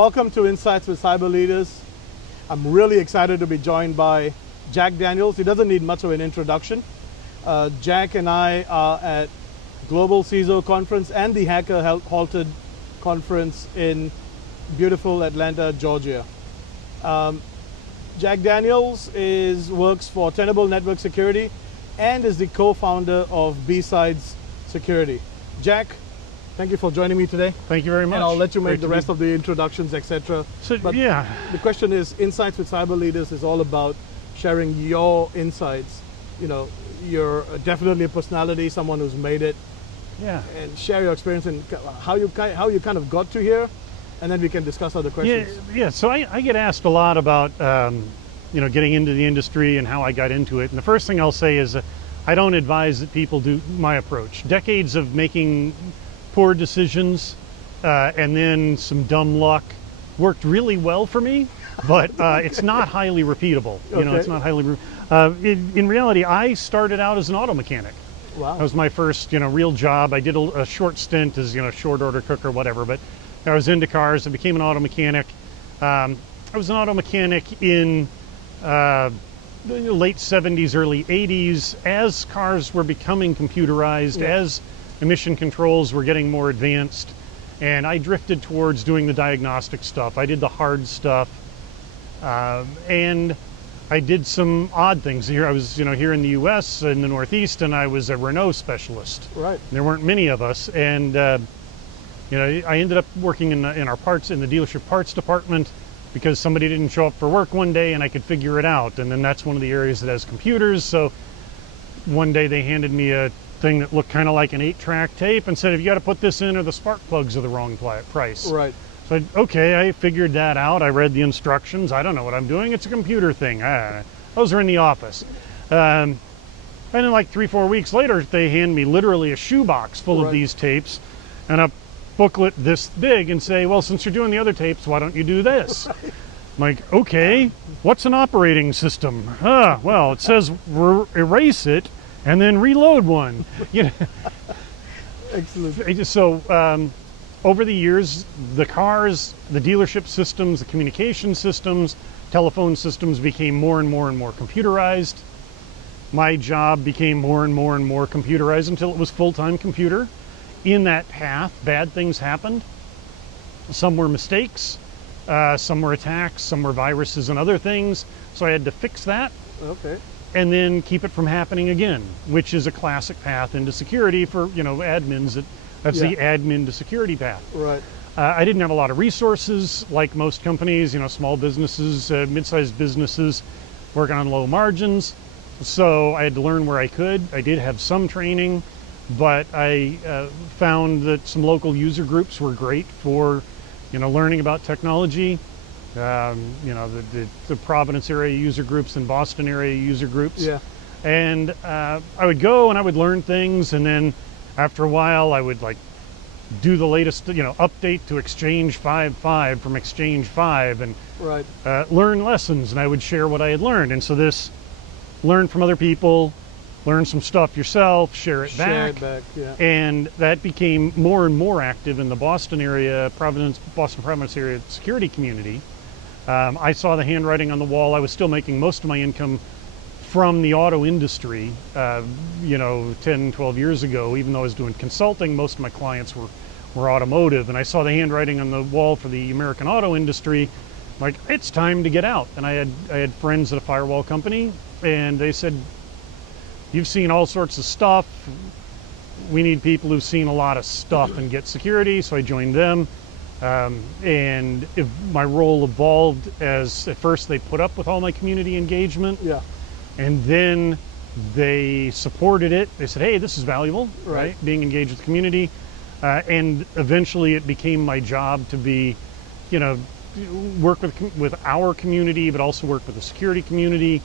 welcome to Insights with Cyber Leaders. I'm really excited to be joined by Jack Daniels. He doesn't need much of an introduction. Jack and I are at Global CISO Conference and the Hacker Halted Conference in beautiful Atlanta, Georgia. Jack Daniels works for Tenable Network Security and is the co-founder of BSides Security. Jack, thank you for joining me today. Thank you very much. And I'll let you make the rest of the introductions, etc. So, yeah. The question is, Insights with Cyber Leaders is all about sharing your insights. You know, you're definitely a personality, someone who's made it. Yeah. And share your experience and how you kind of got to here, and then we can discuss other questions. Yeah. So I get asked a lot about getting into the industry and how I got into it. And the first thing I'll say is I don't advise that people do my approach. Decades of making poor decisions and then some dumb luck worked really well for me, but it's not highly repeatable. You know, it's not highly. In reality, I started out as an auto mechanic. Wow. That was my first, real job. I did a short stint as, short order cook or whatever, but I was into cars. I became an auto mechanic. I was an auto mechanic in the late 70s, early 80s, as cars were becoming computerized, as emission controls were getting more advanced, and I drifted towards doing the diagnostic stuff. I did the hard stuff, and I did some odd things. Here I was, here in the U.S. in the Northeast, and I was a Renault specialist. Right. There weren't many of us, and I ended up working in the dealership parts department because somebody didn't show up for work one day, and I could figure it out. And then that's one of the areas that has computers. So one day they handed me a thing that looked kind of like an 8-track tape and said, "If you got to put this in, or the spark plugs are the wrong price." Right. So I figured that out. I read the instructions. I don't know what I'm doing. It's a computer thing. Those are in the office. And then like 3-4 weeks later, they hand me literally a shoebox full of these tapes and a booklet this big and say, "Well, since you're doing the other tapes, why don't you do this?" I'm like, okay, what's an operating system? Well, it says erase it and then reload one. Excellent. So, over the years, the cars, the dealership systems, the communication systems, telephone systems became more and more and more computerized. My job became more and more and more computerized until it was full-time computer. In that path, bad things happened. Some were mistakes, some were attacks, some were viruses and other things. So I had to fix that. Okay. And then keep it from happening again, which is a classic path into security for admins. That's the admin to security path. Right. I didn't have a lot of resources like most companies, small businesses, mid-sized businesses working on low margins. So I had to learn where I could. I did have some training, but I found that some local user groups were great for, learning about technology. The Providence area user groups and Boston area user groups. Yeah. And I would go and I would learn things, and then after a while, I would do the latest, update to Exchange 5.5 from Exchange 5 and learn lessons, and I would share what I had learned. And so this, learn from other people, learn some stuff yourself, share it back. And that became more and more active in the Boston area, Boston Providence area security community. I saw the handwriting on the wall. I was still making most of my income from the auto industry, 10, 12 years ago. Even though I was doing consulting, most of my clients were automotive, and I saw the handwriting on the wall for the American auto industry, like, it's time to get out. And I had friends at a firewall company, and they said, "You've seen all sorts of stuff. We need people who've seen a lot of stuff and get security." So I joined them. And my role evolved as, at first they put up with all my community engagement. Yeah. And then they supported it. They said, "Hey, this is valuable," right? Being engaged with the community. And eventually it became my job to be, work with our community, but also work with the security community,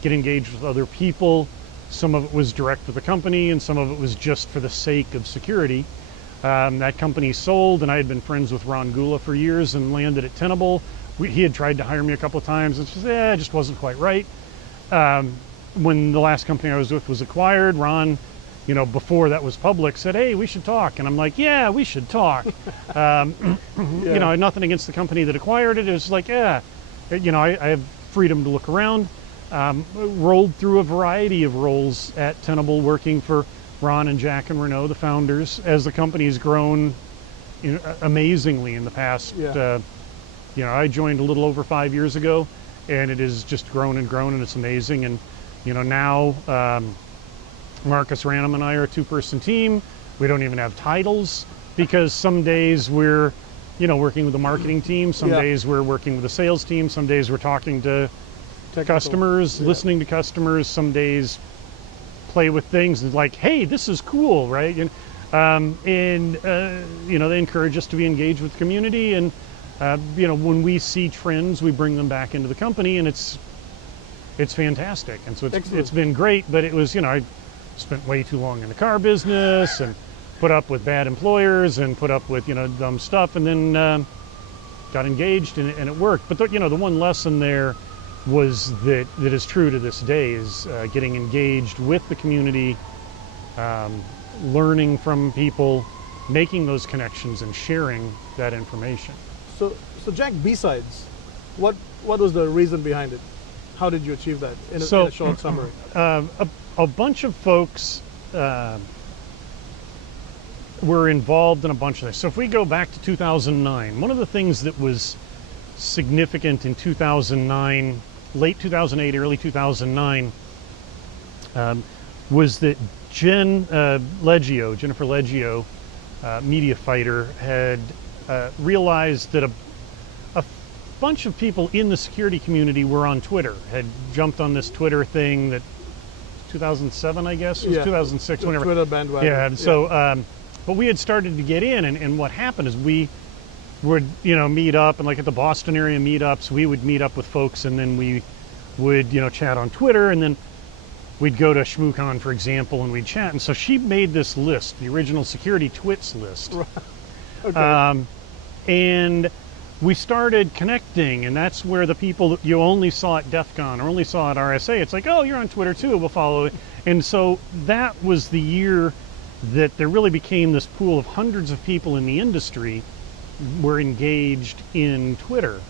get engaged with other people. Some of it was direct with the company, and some of it was just for the sake of security. That company sold, and I had been friends with Ron Gula for years and landed at Tenable. He had tried to hire me a couple of times, and it just wasn't quite right. When the last company I was with was acquired, Ron you know, before that was public, said, hey, we should talk. And I'm like, yeah, we should talk. You know, I had nothing against the company that acquired it. It was like, yeah, you know, I have freedom to look around. Rolled through a variety of roles at Tenable, working for Ron and Jack and Renaud, the founders, as the company's grown, you know, amazingly in the past. You know, I joined a little over 5 years ago, and it has just grown and grown, and it's amazing. And you know, now Marcus Ranum and I are a two-person team. We don't even have titles, because some days we're, you know, working with the marketing team, some days we're working with the sales team, some days we're talking to customers, listening to customers, some days play with things like, hey, this is cool, right? And you know, they encourage us to be engaged with the community, and you know, when we see trends, we bring them back into the company, and it's fantastic. And so it's been great. But it was, you know, I spent way too long in the car business and put up with bad employers and put up with, you know, dumb stuff, and then got engaged, and it worked. But you know, the one lesson there was that is true to this day is getting engaged with the community, learning from people, making those connections, and sharing that information. So Jack, BSides, what was the reason behind it? How did you achieve that in a short summary? A bunch of folks were involved in a bunch of this. So if we go back to 2009, one of the things that was significant in 2009, late 2008, early 2009, was that Jennifer Leggio, media fighter, had realized that a bunch of people in the security community were on Twitter, had jumped on this Twitter thing that 2007, I guess, it was 2006, whenever. Twitter bandwagon. Yeah, so, but we had started to get in, and what happened is we would, you know, meet up, and like at the Boston area meetups, we would meet up with folks, and then we would, you know, chat on Twitter, and then we'd go to ShmooCon, for example, and we'd chat. And so she made this list, the original security twits list. Okay. And we started connecting, and that's where the people that you only saw at DEF CON or only saw at RSA, it's like, oh, you're on Twitter too, we'll follow it. And so that was the year that there really became this pool of hundreds of people in the industry were engaged in Twitter.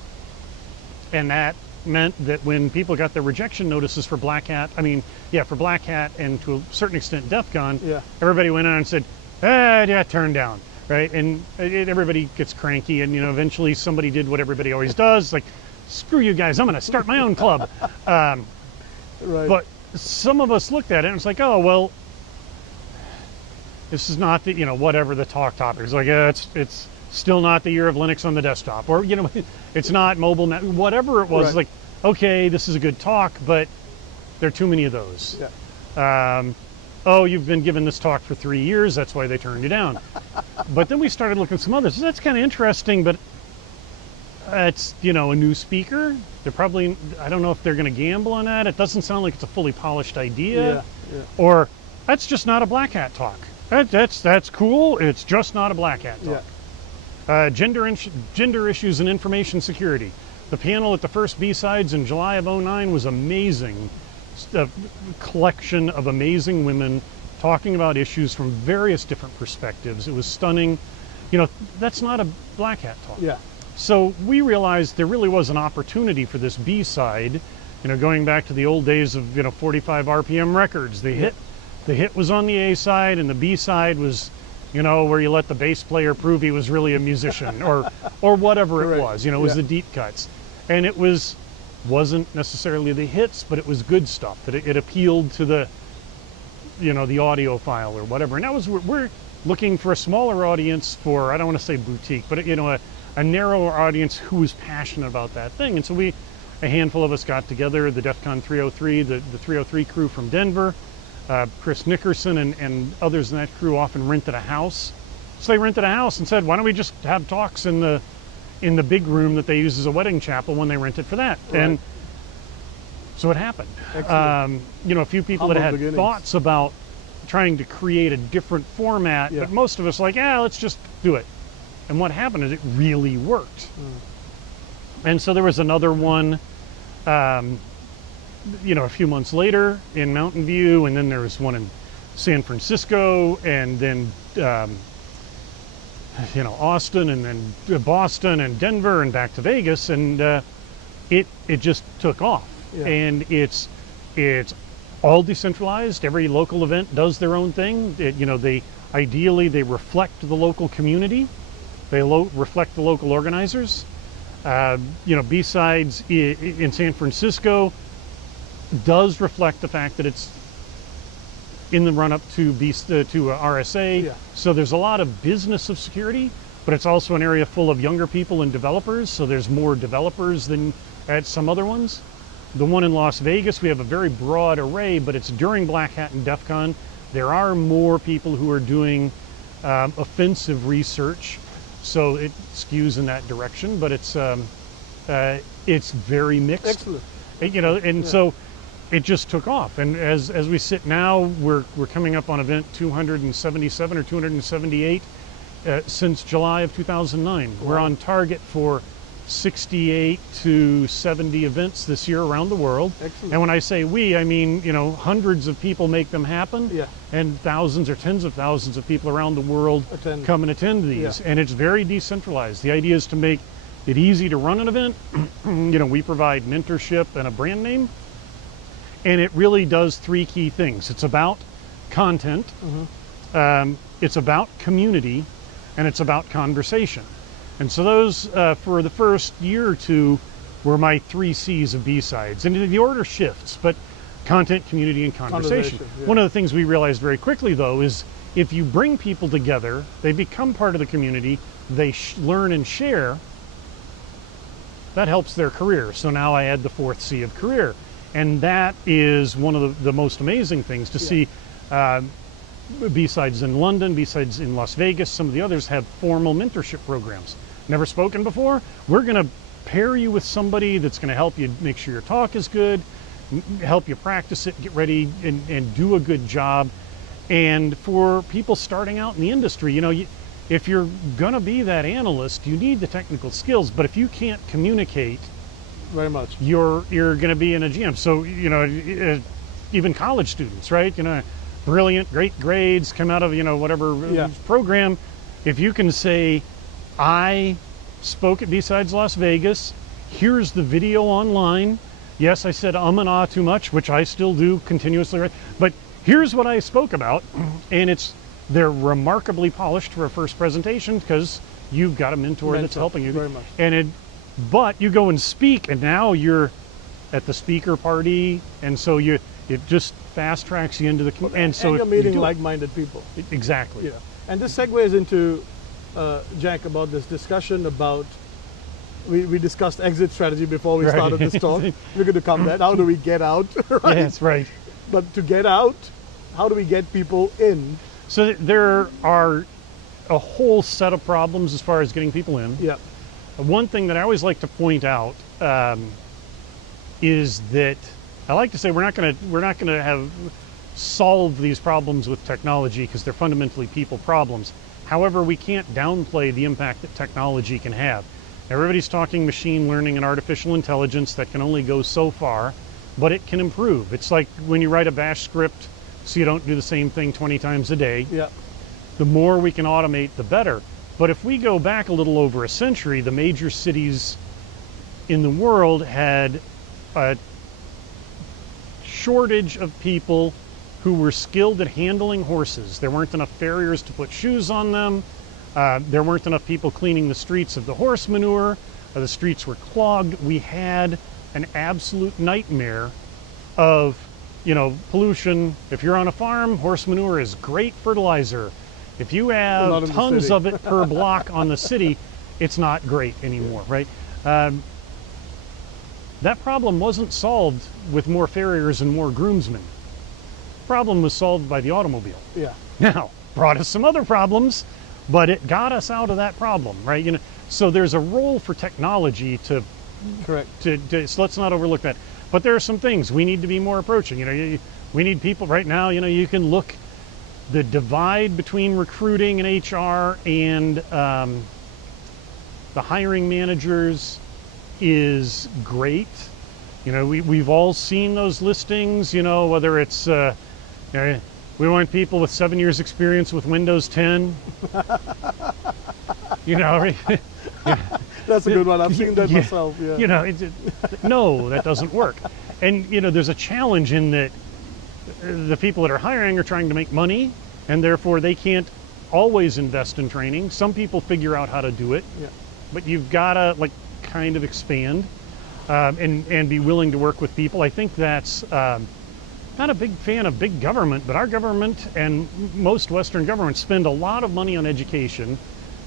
And that meant that when people got their rejection notices for Black Hat, for Black Hat and to a certain extent DEF CON, everybody went on and said, turn down, right? And everybody gets cranky, and you know, eventually somebody did what everybody always does, like, screw you guys, I'm going to start my own club. But some of us looked at it and it's like, oh, well, this is not the, you know, whatever the talk topic is, like, it's still not the year of Linux on the desktop, or, you know, it's not mobile, whatever it was. Like, okay, this is a good talk, but there are too many of those. Oh, you've been given this talk for 3 years, that's why they turned you down. But then we started looking at some others. That's kind of interesting, but it's, you know, a new speaker. They're probably, I don't know if they're going to gamble on that. It doesn't sound like it's a fully polished idea. Or that's just not a Black Hat talk. That's cool. It's just not a Black Hat talk. Gender issues and information security. The panel at the first BSides in July of '09 was amazing. A collection of amazing women talking about issues from various different perspectives. It was stunning. You know, that's not a Black Hat talk. So we realized there really was an opportunity for this B-side, you know, going back to the old days of, you know, 45 RPM records. The hit was on the A side, and the B side was, you know, where you let the bass player prove he was really a musician, or whatever it was. You know, it was the deep cuts, and it wasn't necessarily the hits, but it was good stuff. That it appealed to the, you know, the audiophile or whatever. And that was, we're looking for a smaller audience for, I don't want to say boutique, but, you know, a narrower audience who was passionate about that thing. And so a handful of us got together, the DEF CON 303, the 303 crew from Denver, Chris Nickerson and others in that crew often rented a house. So they rented a house and said, why don't we just have talks in the big room that they use as a wedding chapel when they rent it for that. And so it happened. You know, a few people that had thoughts about trying to create a different format, but most of us like, let's just do it. And what happened is it really worked. And so there was another one, you know, a few months later in Mountain View, and then there was one in San Francisco, and then Austin, and then Boston, and Denver, and back to Vegas, and it just took off. Yeah. And it's all decentralized. Every local event does their own thing. They ideally reflect the local community. They reflect the local organizers. BSides in San Francisco does reflect the fact that it's in the run-up to RSA. Yeah. So there's a lot of business of security, but it's also an area full of younger people and developers. So there's more developers than at some other ones. The one in Las Vegas, we have a very broad array, but it's during Black Hat and DEF CON. There are more people who are doing offensive research, so it skews in that direction, but it's very mixed. Excellent. So it just took off. And as we sit now, we're coming up on event 277 or 278 since July of 2009. Wow. We're on target for 68 to 70 events this year around the world. Excellent. And when I say we, I mean, hundreds of people make them happen. Yeah. And thousands or tens of thousands of people around the world come and attend these. Yeah. And it's very decentralized. The idea is to make it easy to run an event. We provide mentorship and a brand name. And it really does three key things. It's about content, it's about community, and it's about conversation. And so those, for the first year or two, were my 3 C's of BSides. And the order shifts, but content, community, and conversation. Yeah. One of the things we realized very quickly, though, is if you bring people together, they become part of the community, they learn and share, that helps their career. So now I add the 4th C of career. And that is one of the most amazing things to see. BSides in London, BSides in Las Vegas, some of the others have formal mentorship programs. Never spoken before? We're going to pair you with somebody that's going to help you make sure your talk is good, help you practice it, get ready, and do a good job. And for people starting out in the industry, if you're going to be that analyst, you need the technical skills. But if you can't communicate, very much, you're going to be in a GM. So even college students, right? Brilliant, great grades, come out of whatever program. If you can say, I spoke at BSides Las Vegas, here's the video online. Yes, I said and ah too much, which I still do continuously, right? But here's what I spoke about, and they're remarkably polished for a first presentation because you've got a mentor that's helping you. Very much. But you go and speak, and now you're at the speaker party, and so it just fast tracks you into the community. And so you're meeting like-minded people. Exactly. Yeah. And this segues into, Jack, about this discussion about, we discussed exit strategy before we started this talk. We're going to come to that. How do we get out? Right? That's right. But to get out, how do we get people in? So there are a whole set of problems as far as getting people in. Yeah. One thing that I always like to point out is that I like to say we're not going to have solved these problems with technology because they're fundamentally people problems. However, we can't downplay the impact that technology can have. Everybody's talking machine learning and artificial intelligence. That can only go so far, but it can improve. It's like when you write a bash script so you don't do the same thing 20 times a day. Yeah. The more we can automate, the better. But if we go back a little over a century, the major cities in the world had a shortage of people who were skilled at handling horses. There weren't enough farriers to put shoes on them. There weren't enough people cleaning the streets of the horse manure. The streets were clogged. We had an absolute nightmare of, pollution. If you're on a farm, horse manure is great fertilizer. If you have tons of it per block on the city, it's not great anymore, right? That problem wasn't solved with more farriers and more groomsmen. The problem was solved by the automobile. Yeah. Now, brought us some other problems, but it got us out of that problem, right? So there's a role for technology to, correct. So let's not overlook that. But there are some things we need to be more approaching. We need people right now. You can look. The divide between recruiting and HR and the hiring managers is great. we've all seen those listings, whether it's We want people with 7 years experience with Windows 10. You know, that's a good one. I've seen that myself. Yeah. You know, no, that doesn't work. And you know, there's a challenge in that the people that are hiring are trying to make money, and therefore they can't always invest in training. Some people figure out how to do it, but you've got to like kind of expand and be willing to work with people. I think that's not a big fan of big government, but our government and most Western governments spend a lot of money on education.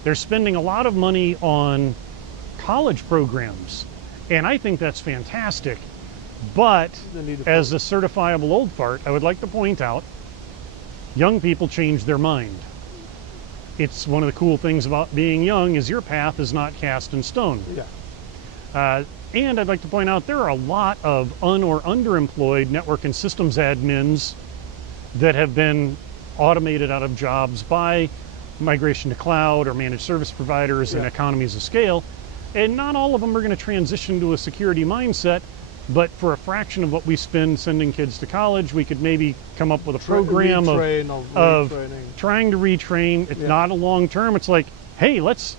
They're spending a lot of money on college programs, and I think that's fantastic. But as a certifiable old fart, I would like to point out, young people change their mind. It's one of the cool things about being young is your path is not cast in stone. And I'd like to point out there are a lot of or underemployed network and systems admins that have been automated out of jobs by migration to cloud or managed service providers and economies of scale. And not all of them are going to transition to a security mindset, but for a fraction of what we spend sending kids to college, we could maybe come up with a program of trying to retrain. It's not a long term. It's like, hey, let's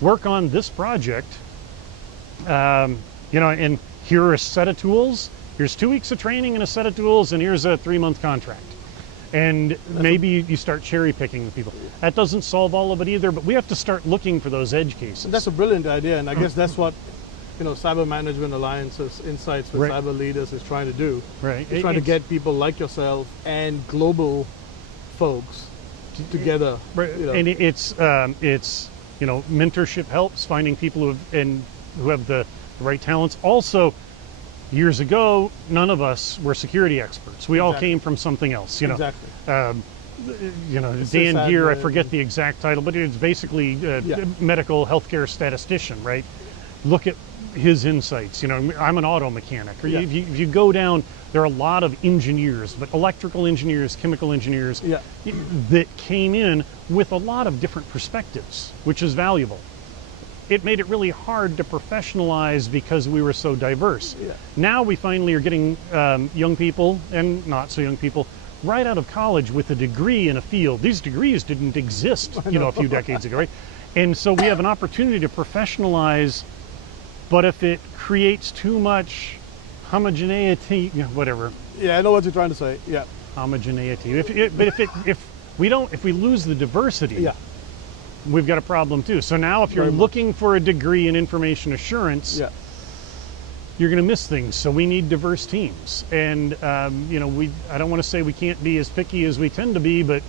work on this project. You know, and here are a set of tools. Here's 2 weeks of training and a set of tools, and here's a 3-month contract. And maybe you start cherry picking the people. That doesn't solve all of it either, but we have to start looking for those edge cases. That's a brilliant idea, and I guess that's what, you know, Cyber Management Alliance's Insights for Cyber Leaders is trying to do. It's trying to get people like yourself and global folks together. You know. And it's you know, mentorship helps, finding people who have the right talents. Also, years ago, none of us were security experts. We all came from something else. You know, you know, Dan Gear, I forget the exact title, but it's basically medical healthcare statistician, right? Look at his insights. You know, I'm an auto mechanic. Or if you go down, there are a lot of engineers, but electrical engineers, chemical engineers that came in with a lot of different perspectives, which is valuable. It made it really hard to professionalize because we were so diverse. Now we finally are getting young people and not so young people right out of college with a degree in a field. These degrees didn't exist, you know, a few decades ago, right? And so we have an opportunity to professionalize, but if it creates too much homogeneity, you know, whatever. Yeah, I know what you're trying to say. Yeah. Homogeneity. If we lose the diversity, we've got a problem too. So now if you're looking for a degree in information assurance, you're going to miss things. So we need diverse teams. And, you know, I don't want to say we can't be as picky as we tend to be, but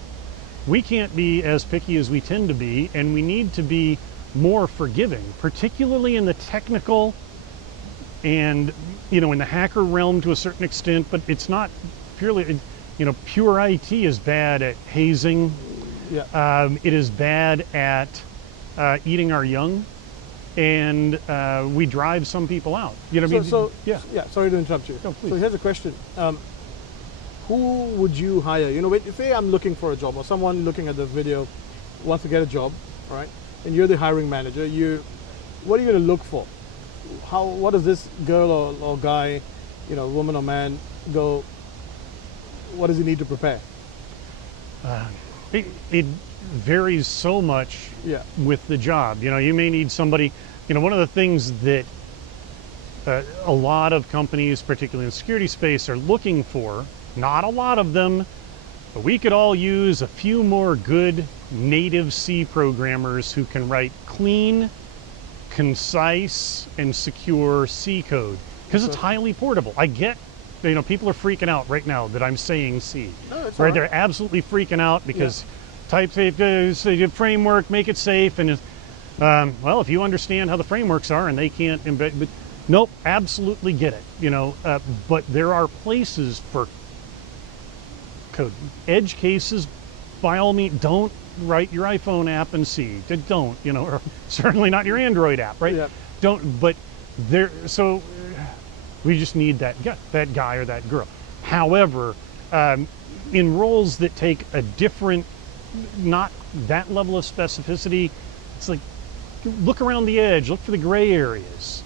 we can't be as picky as we tend to be, and we need to be more forgiving, particularly in the technical and, you know, in the hacker realm to a certain extent, but it's not purely, you know, pure IT is bad at hazing. It is bad at eating our young, and we drive some people out. You know what I mean? Sorry to interrupt you. No, please. So here's a question: who would you hire? You know, say I'm looking for a job, or someone looking at this video wants to get a job, right? And you're the hiring manager. What are you going to look for? What does this girl or guy, you know, woman or man, go? What does he need to prepare? It varies so much with the job. You know, you may need somebody, you know, one of the things that a lot of companies, particularly in the security space, are looking for, not a lot of them, but we could all use a few more good native C programmers who can write clean, concise, and secure C code, because it's highly portable. I get, you know, people are freaking out right now that I'm saying C. No, right? They're absolutely freaking out because type safe framework, make it safe, and well, if you understand how the frameworks are and they can't embed, but nope, absolutely get it. You know, but there are places for code. Edge cases, by all means, don't write your iPhone app in C. Don't, you know, or certainly not your Android app, right? Don't. But there, so we just need that guy or that girl. However, in roles that take a different, not that level of specificity, it's like, look around the edge, look for the gray areas.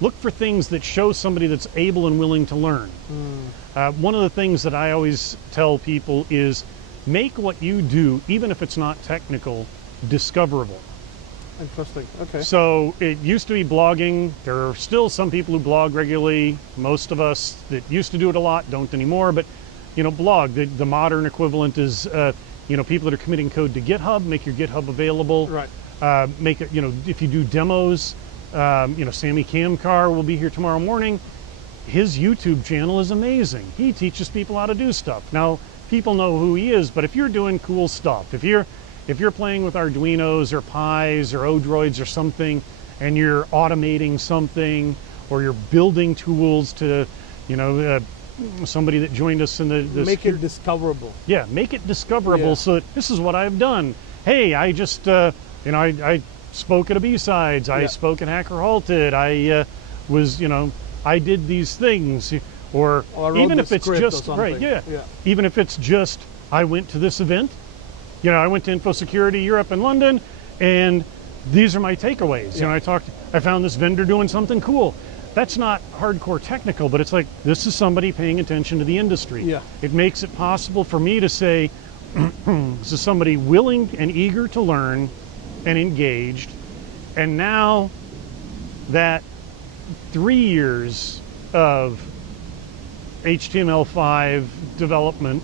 Look for things that show somebody that's able and willing to learn. One of the things that I always tell people is make what you do, even if it's not technical, discoverable. Interesting. Okay. So it used to be blogging. There are still some people who blog regularly. Most of us that used to do it a lot don't anymore. But blog. The modern equivalent is people that are committing code to GitHub. Make your GitHub available. Right. Make it. If you do demos, Sammy Kamkar will be here tomorrow morning. His YouTube channel is amazing. He teaches people how to do stuff. Now people know who he is, but if you're doing cool stuff, if you're playing with Arduinos or Pis or Odroids or something, and you're automating something, or you're building tools to, somebody that joined us in the make it discoverable. Yeah, make it discoverable. Yeah. So that this is what I've done. Hey, I just, I spoke at a BSides. I spoke at Hacker Halted. I was, I did these things. Or even if it's just, right, yeah. Even if it's just, I went to this event. I went to Info Security Europe and London, and these are my takeaways. Yeah. I found this vendor doing something cool. That's not hardcore technical, but it's like, this is somebody paying attention to the industry. Yeah. It makes it possible for me to say, this is somebody willing and eager to learn and engaged. And now that 3 years of HTML5 development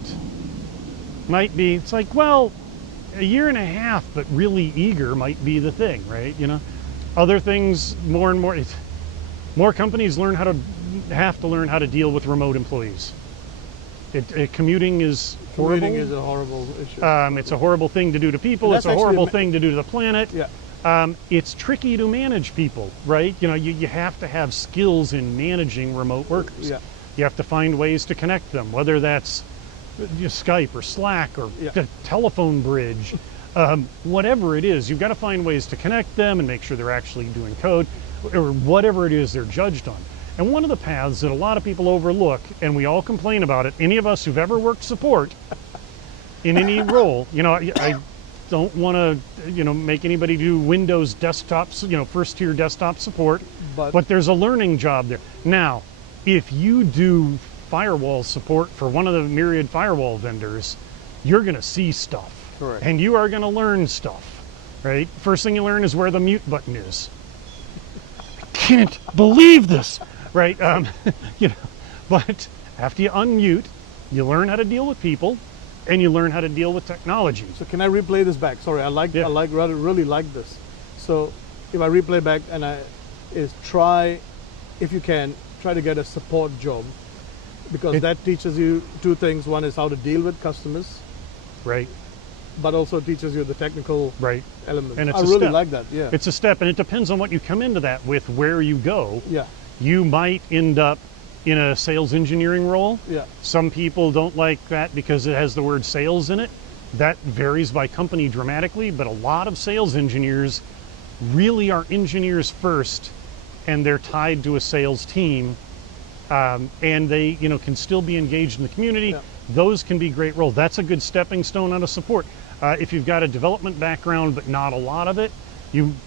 might be, it's like, well, a year and a half, but really eager might be the thing, right? Other things, more and more companies have to learn how to deal with remote employees. Commuting is horrible. Commuting is a horrible issue. It's a horrible thing to do to people. It's a horrible thing to do to the planet. Yeah. It's tricky to manage people, right? You have to have skills in managing remote workers. Yeah. You have to find ways to connect them, whether that's Skype or Slack or telephone bridge, whatever it is. You've got to find ways to connect them and make sure they're actually doing code, or whatever it is they're judged on. And one of the paths that a lot of people overlook, and we all complain about it, any of us who've ever worked support in any role, I don't want to make anybody do Windows desktops, first tier desktop support, but there's a learning job there. Now, if you do firewall support for one of the myriad firewall vendors, you're going to see stuff. Correct. And you are going to learn stuff, right? First thing you learn is where the mute button is. I can't believe this, right? But after you unmute, you learn how to deal with people, and you learn how to deal with technology. So can I replay this back? Sorry, I really like this. So if I replay back and if you can, try to get a support job, because that teaches you two things. One is how to deal with customers, right? But also teaches you the technical element. And I really like that. Yeah, it's a step, and it depends on what you come into that with, where you go. Yeah, you might end up in a sales engineering role. Yeah, some people don't like that because it has the word sales in it. That varies by company dramatically, but a lot of sales engineers really are engineers first, and they're tied to a sales team, and they can still be engaged in the community. Yeah. Those can be great roles. That's a good stepping stone out of support. If you've got a development background but not a lot of it,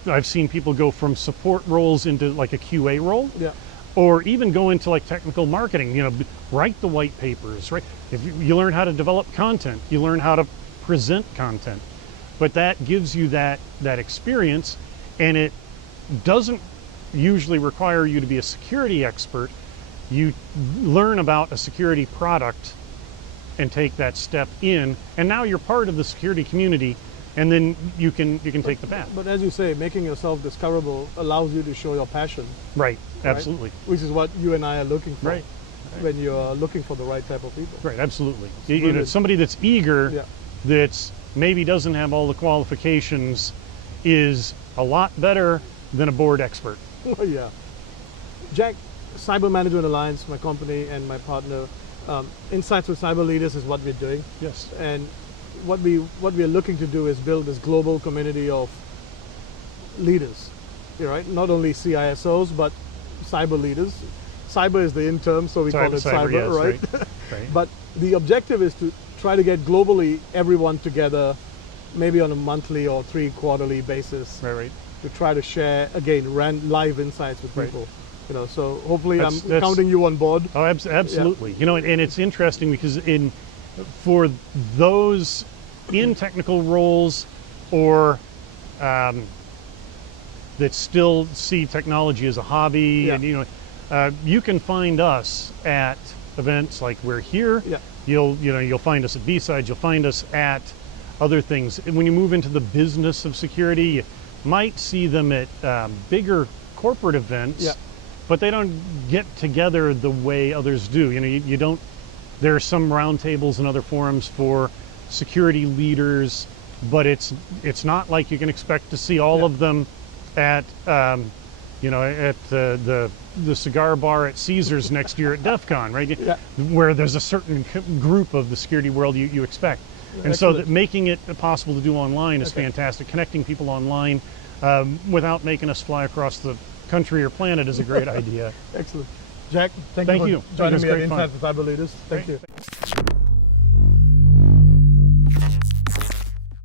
I've seen people go from support roles into like a QA role. Yeah. Or even go into like technical marketing, write the white papers, right? If you learn how to develop content, you learn how to present content. But that gives you that experience, and it doesn't usually require you to be a security expert. You learn about a security product and take that step in, and now you're part of the security community, and then you can take the path. But as you say, making yourself discoverable allows you to show your passion. Right, absolutely. Right? Which is what you and I are looking for. Right. When you're looking for the right type of people. Right, absolutely. Somebody that's eager, that's maybe doesn't have all the qualifications, is a lot better than a board expert. Yeah. Jack, Cyber Management Alliance, my company and my partner, Insights with Cyber Leaders is what we're doing. Yes. And what we are looking to do is build this global community of leaders, right? Not only CISOs, but cyber leaders. Cyber is the in term, so we call it cyber, yes, right? Right. But the objective is to try to get globally everyone together, maybe on a monthly or 3 quarterly basis, right. to try to share, again, live insights with people. So hopefully I'm counting you on board. Oh, absolutely. And it's interesting because for those in technical roles or that still see technology as a hobby, Yeah. and you can find us at events like we're here. Yeah. You'll find us at BSides. You'll find us at other things. And when you move into the business of security, you might see them at bigger corporate events. Yeah. But they don't get together the way others do. You don't. There are some roundtables and other forums for security leaders, but it's not like you can expect to see all Yeah. of them at at the cigar bar at Caesars next year at DEF CON, right? Yeah. Where there's a certain group of the security world you expect. And so that making it possible to do online is fantastic. Connecting people online without making us fly across the country or planet is a great idea. Excellent. Jack, thank you. you for joining me It was at great fun. Insights with Cyber Leaders. Thank you.